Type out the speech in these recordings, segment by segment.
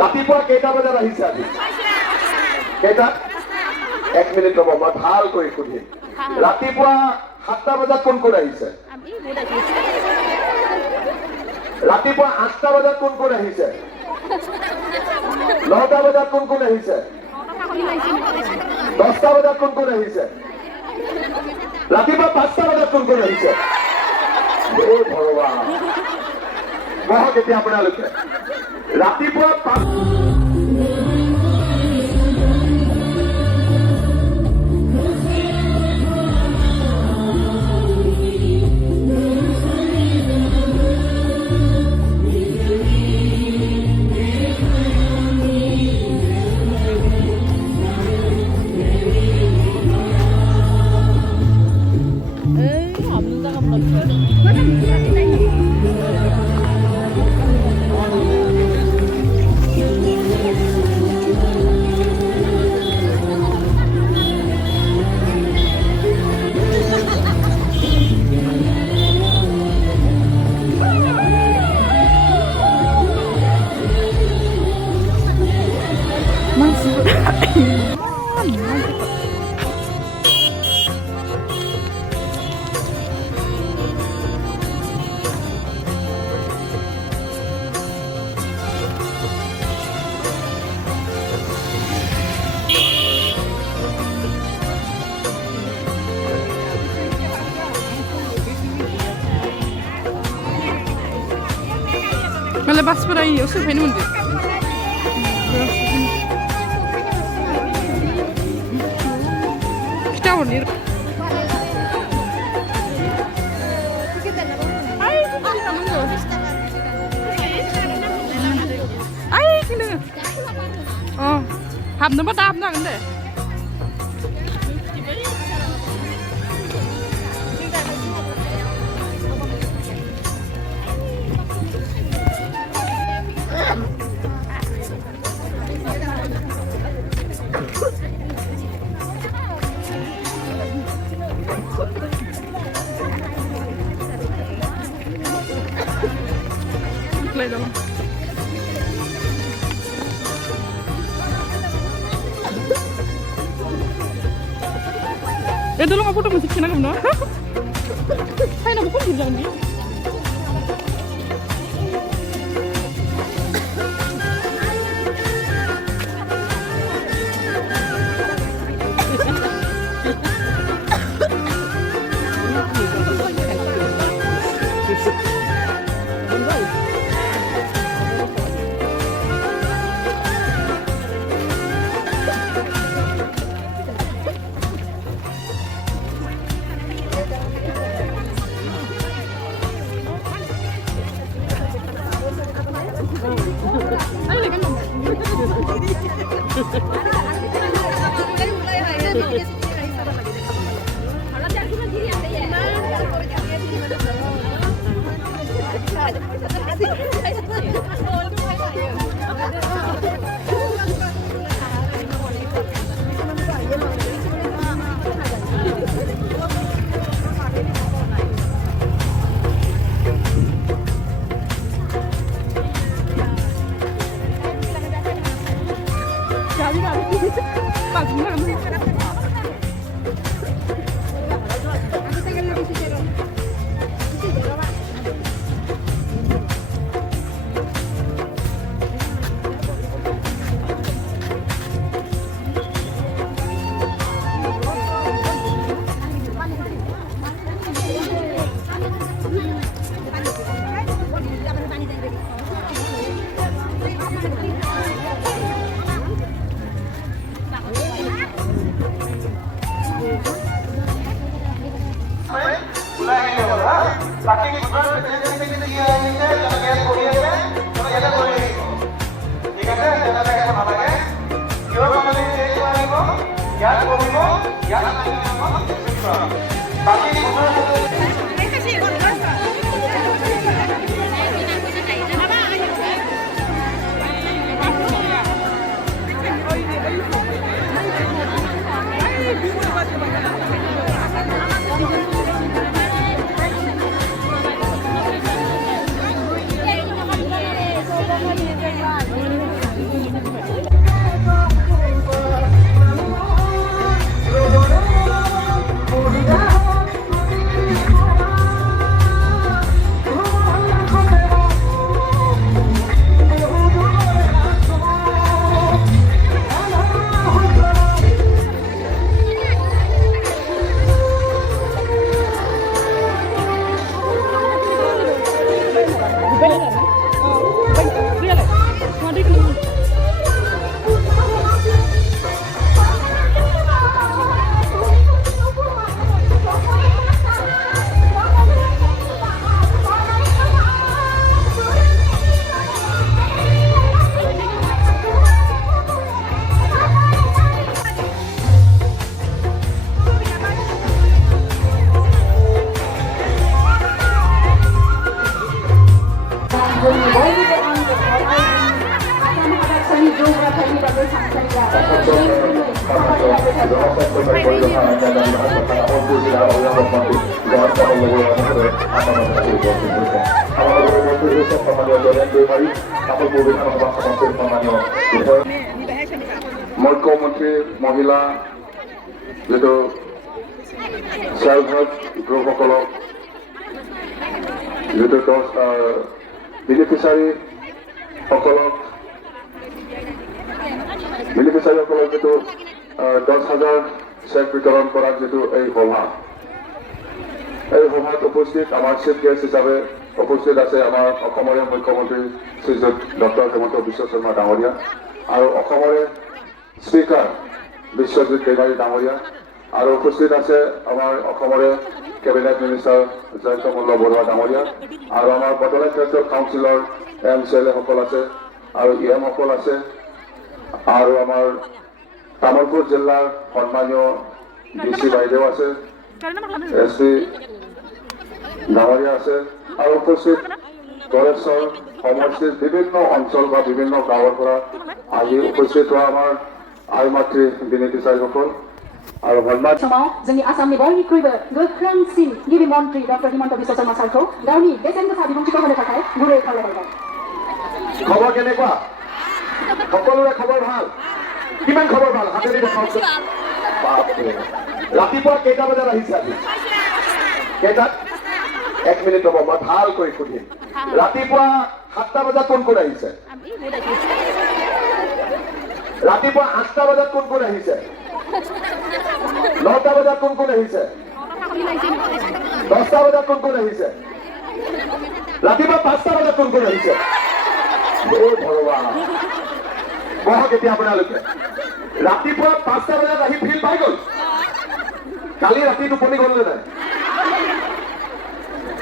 ৰাতিপুৱা কেইটা বজাত আহিছে আজি কেইটা 1 মিনিট ৰ'ব মই ভাল কৰি সুধিম ৰাতিপুৱা 7টা বজাত কোন কোন আহিছে ৰাতিপুৱা 8টা বজাত কোন কোন আহিছে 9টা বজাত কোন কোন আহিছে 10টা বজাত কোন কোন আহিছে ৰাতিপুৱা 5টা বজাত কোন কোন আহিছে হে ভগৱান বহক এতিয়া আপোনালোকে ৰাতিপুৱা 5 Malabas por aí, eu sou bem no mundo. Está bonito. Ai, que legal. Oh, hab nó bắt đáp nó cái này. Play dalam. Dulu aku tuh musik Cina kamu, saya nak bukan bilang ni. মুখ্যমন্ত্ৰী মহিলা যেটো self help গ্ৰুপসকলক যেটো বেনিফিচাৰীসকলক যেটো 10,000 check বিতৰণ কৰাৰ যেটো এই সভাত উপস্থিত আমাৰ চিফ গেষ্ট হিচাপে উপস্থিত আছে আমাৰ অসমৰে মুখ্যমন্ত্ৰী শ্ৰীযুত ডক্টৰ হিমন্ত বিশ্ব শৰ্মা ডাঙৰীয়া আৰু অসমৰে স্পীকাৰ বিশ্বজিৎ দৈমাৰী ডাঙৰীয়া আৰু উপস্থিত আছে আমাৰ অসমৰে কেবিনেট মিনিষ্টাৰ জয়ন্ত মল্ল বৰুৱা ডাঙৰীয়া আৰু আমাৰ বটলেণ্ড ক্ষেত্ৰৰ কাউন্সিলৰ MCLA-সকল আছে আৰু EM-সকল আছে আৰু আমাৰ তামুলপুৰ জিলাৰ সন্মানীয় DC বাইদেউ আছে SP ডাঙৰীয়া আছে আৰু উপস্থিত গড়েশ্বৰ সমষ্টিৰ বিভিন্ন অঞ্চল বা বিভিন্ন গাঁৱৰ পৰা আহি উপস্থিত হোৱা আমাৰ আই মাতৃ বেনিফিচাৰীসকল আৰু ধন্যবাদ समाव जोंनि आसामनि बयनिख्रुइबो गोख्रोंसिन गिबि मन्त्रि डक्टर हिमन्त बिश्व शर्मा सारखौ गावनि बेसेन गोसा बिबुंथिखौ होनो थाखाय गुरै खावलायबाय। খবৰ কেনেকুৱা সকলোৰে খবৰ ভাল কিমান খবৰ ভাল হাতেৰে দেখাওকচোন ৰাতিপুৱা কেইটা বজাত আহিছে আজি কেইটাত 1 মিনিট ৰ'ব মই ভালকৈ সুধিম ৰাতিপুৱা 7টা বজাত কোন কোন আহিছে ৰাতিপুৱা 8টা বজাত কোন কোন আহিছে 9টা বজাত কোন কোন আহিছে 10টা বজাত কোন কোন আহিছে ৰাতিপুৱা 5টা বজাত কোন কোন আহিছে ভগৱান বহক এতিয়া আপোনালোকে ৰাতিপুৱা 5টা বজাত আহি ফিল পাই গ'ল কালি ৰাতি টোপনি গ'ল নে নাই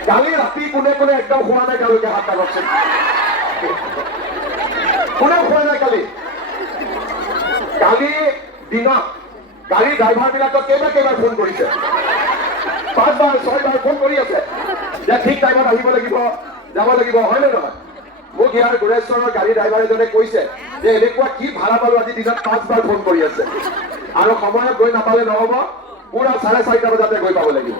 কালি ৰাতি কোনে কোনে একদম শোৱা নাই তেওঁলোকে হাত দাঙকচোন কোনে শোৱা নাই কালি দিনত গাড়ী ড্ৰাইভাৰবিলাকক কেইবাৰ ফোন কৰিছে 5বাৰ 6বাৰ ফোন কৰি আছে যে ঠিক টাইমত আহিব লাগিব যাব লাগিব হয় নে নহয় মোক ইয়াৰ গুৰেশ্বৰৰ গাড়ী ড্ৰাইভাৰ এজনে কৈছে যে এনেকুৱা কি ভাড়া পালো আজি দিনত 5বাৰ ফোন কৰি আছে আৰু সময়ত গৈ নাপালে নহ'ব পুৰা 4:30 বজাতে গৈ পাব লাগিব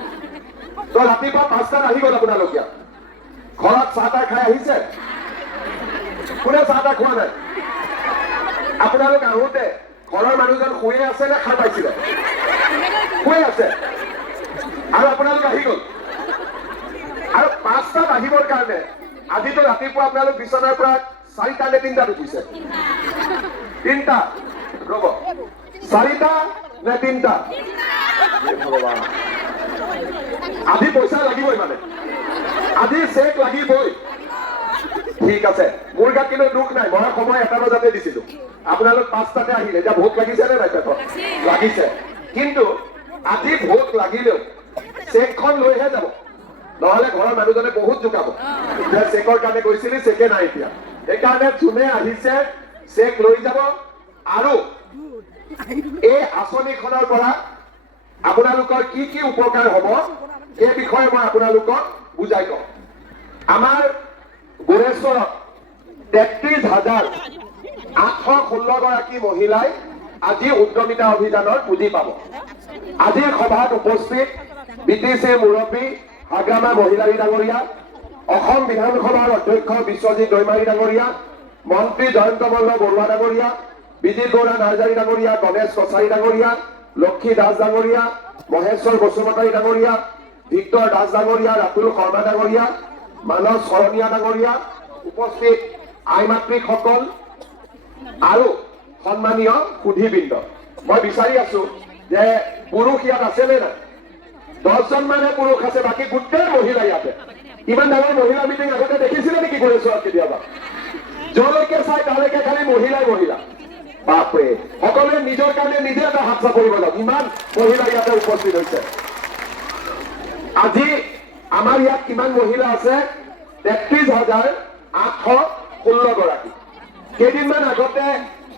তো ৰাতিপুৱা 5টাত আহি গ'ল আপোনালোকে ঘৰত চাহ তাহ খাই আহিছে কোনে চাহ তাহ খোৱা নাই আপোনালোক আহোঁতে ঘৰৰ মানুহজন শুয়ে আছে নে খাই পাইছিলে শুয়ে আছে আৰু আপোনালোক আহি গ'ল আৰু 5টাত আহিবৰ কাৰণে আজিতো ৰাতিপুৱা আপোনালোক বিচনাৰ পৰা 4টা নে 3টাত উঠিছে 3টা ৰ'ব 4টা নে 3টা ভগৱান আজি পইচা লাগিবই মানে আজি চেক লাগিবই ঠিক আছে মোৰ গাত কিন্তু দুখ নাই মই সময় 1টা বজাতে দিছিলো আপোনালোক 5টাতে আহিলে এতিয়া ভোক লাগিছে নে নাই পেটত লাগিছে কিন্তু আজি ভোক লাগিলেও চেকখন লৈহে যাব নহ'লে ঘৰৰ মানুহজনে বহুত জোকাব যে চেকৰ কাৰণে গৈছিলি চেকে নাই এতিয়া সেইকাৰণে যোনে আহিছে চেক লৈ যাব আৰু এই আঁচনিখনৰ পৰা আপোনালোকৰ কি কি উপকাৰ হ'ব এই বিষয়ে মই আপোনালোকক বুজাই কওঁ আমাৰ গুৰেশ্বৰত 33,816 গৰাকী মহিলাই আজি উদ্যমিতা অভিযানৰ পুঁজি পাব আজিৰ সভাত উপস্থিত BTC মুৰব্বী হাগ্ৰামা মহিলাৰী ডাঙৰীয়া অসম বিধানসভাৰ অধ্যক্ষ বিশ্বজিৎ দৈমাৰী ডাঙৰীয়া মন্ত্ৰী জয়ন্ত মল্ল বৰুৱা ডাঙৰীয়া বিজিত গৌৰা নাৰ্জাৰী ডাঙৰীয়া গণেশ কছাৰী ডাঙৰীয়া লক্ষী দাস ডাঙৰীয়া মহেশ্বৰ বসুমতাৰী ডাঙৰীয়া ভিক্টৰ দাস ডাঙৰীয়া ৰাতুল শৰ্মা ডাঙৰীয়া মানস শৰণীয়া ডাঙৰীয়া উপস্থিত আই মাতৃসকল আৰু সন্মানীয় সুধীবৃন্দ মই বিচাৰি আছো যে পুৰুষ ইয়াত আছে নে নাই 10জন মানে পুৰুষ আছে বাকী গোটেই মহিলা ইয়াতে ইমান ডাঙৰ মহিলা মিটিং আগতে দেখিছিলে নেকি গুৰেশ্বৰত কেতিয়াবা যলৈকে চাই তালৈকে খালি মহিলাই মহিলা বাপৰে সকলোৱে নিজৰ কাৰণে নিজে এটা হাত চাপৰিব যাওক ইমান মহিলা ইয়াতে উপস্থিত হৈছে আজি আমাৰ ইয়াত কিমান মহিলা আছে 33,816 গৰাকী কেইদিনমান আগতে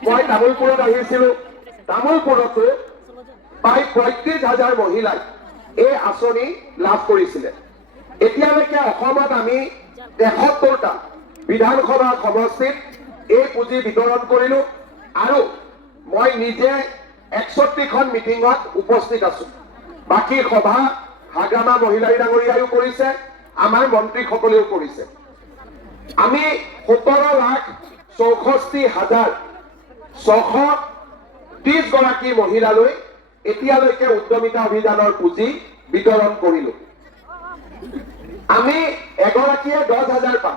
মই তামোলপুৰত আহিছিলো তামোলপুৰতো প্ৰায় 35,000 মহিলাই এই আঁচনি লাভ কৰিছিলে এতিয়ালৈকে অসমত আমি 73টা বিধানসভা সমষ্টিত এই পুঁজি বিতৰণ কৰিলো আৰু মই নিজে 61খন মিটিঙত উপস্থিত আছো বাকী সভা হাগ্ৰামা মহিলাই ডাঙৰীয়াও কৰিছে আমাৰ মন্ত্ৰীসকলেও কৰিছে আমি 17,64,630 গৰাকী মহিলালৈ এতিয়ালৈকে উদ্যমিতা অভিযানৰ পুঁজি বিতৰণ কৰিলো আমি এগৰাকীয়ে 10,000 পাম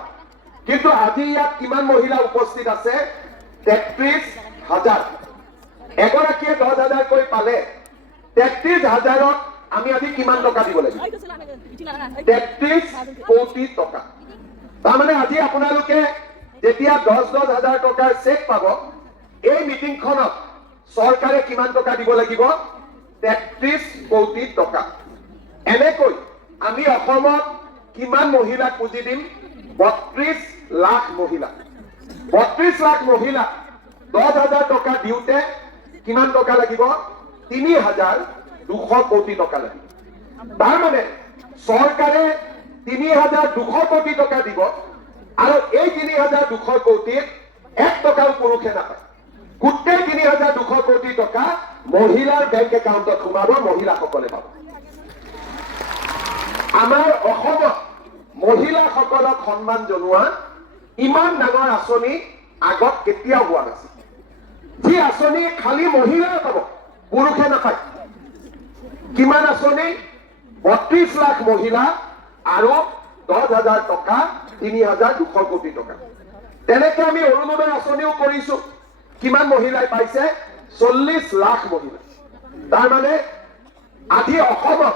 কিন্তু আজি ইয়াত কিমান মহিলা উপস্থিত আছে 33,000 এগৰাকীয়ে 10,000 কৈ পালে 33,000ত আমি আজি কিমান টকা দিব লাগিব 33 কোটি টকা তাৰমানে আজি আপোনালোকে যেতিয়া 10,000 টকাৰ চেক পাব এই মিটিংখনত চৰকাৰে কিমান টকা দিব লাগিব 33 কোটি টকা এনেকৈ আমি অসমত কিমান মহিলাক পুঁজি দিম 32 লাখ মহিলা 32 লাখ মহিলা 10,000 টকা দিওঁতে কিমান টকা লাগিব 3,200 কোটি টকা লাগিব তাৰমানে চৰকাৰে 3,200 কোটি টকা দিব আৰু এই 3,200 কোটিত 1 টকাও পুৰুষে নাপায় গোটেই 3,200 কোটি টকা মহিলাৰ বেংক একাউণ্টত সোমাব মহিলাসকলে পাব আমাৰ অসমত মহিলাসকলক সন্মান জনোৱা ইমান ডাঙৰ আঁচনি আগত কেতিয়াও হোৱা নাছিল যি আঁচনি খালি মহিলাই পাব পুৰুষে নাপায় কিমান আঁচনি 32 লাখ মহিলা আৰু 10,000 টকা 3,200 কোটি টকা তেনেকে আমি অৰুণোদয় আঁচনিও কৰিছো কিমান মহিলাই পাইছে 40 লাখ মহিলা তাৰমানে আজি অসমত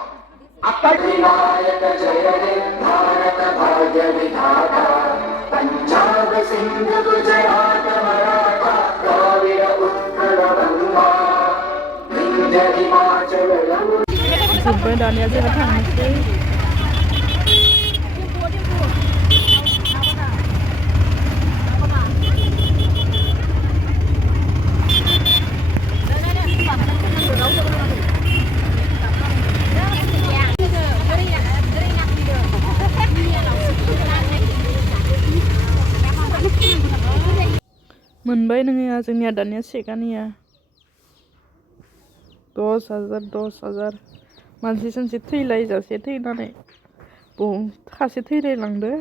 पंजाब सिंध गुजरात मराठा द्राविड़ उत्कल गंगा विंध्य हिमाचल जोब्बाय दानिया जोंहा थांनोसै मोनबाय नोङो जोंनिया दानिया सेकानिया 10,000 मानसि सानसे थैलायजासे थैनानै सासे थैलायलांदो